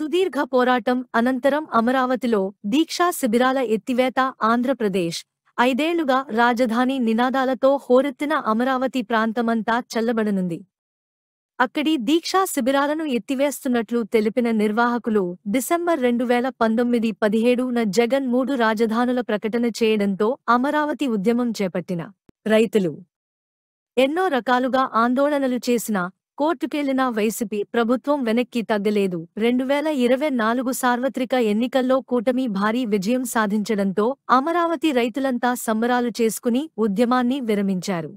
సుదీర్ఘ పోరాటం అనంతరం అమరావతిలో దీక్షా శిబిరాల ఎత్తివేత. ఆంధ్రప్రదేశ్ 5 ఏళ్లుగా రాజధాని నినాదాలతో హోరెత్తిన అమరావతి ప్రాంతమంతా చల్లబడనుంది. అక్కడి దీక్షా శిబిరాలను ఎత్తివేస్తున్నట్లు తెలిపిన నిర్వాహకులు డిసెంబర్ 2019-17న జగన్ 3 రాజధానుల ప్రకటన చేయడంతో అమరావతి ఉద్యమం చేపట్టిన రైతులు ఎన్నో రకాలుగా ఆందోళనలు చేసినా కోర్టుకెళ్లిన వైసీపీ ప్రభుత్వం వెనక్కి తగ్గలేదు. 2024 సార్వత్రిక ఎన్నికల్లో కూటమి భారీ విజయం సాధించడంతో అమరావతి రైతులంతా సంబరాలు చేసుకుని ఉద్యమాన్ని విరమించారు.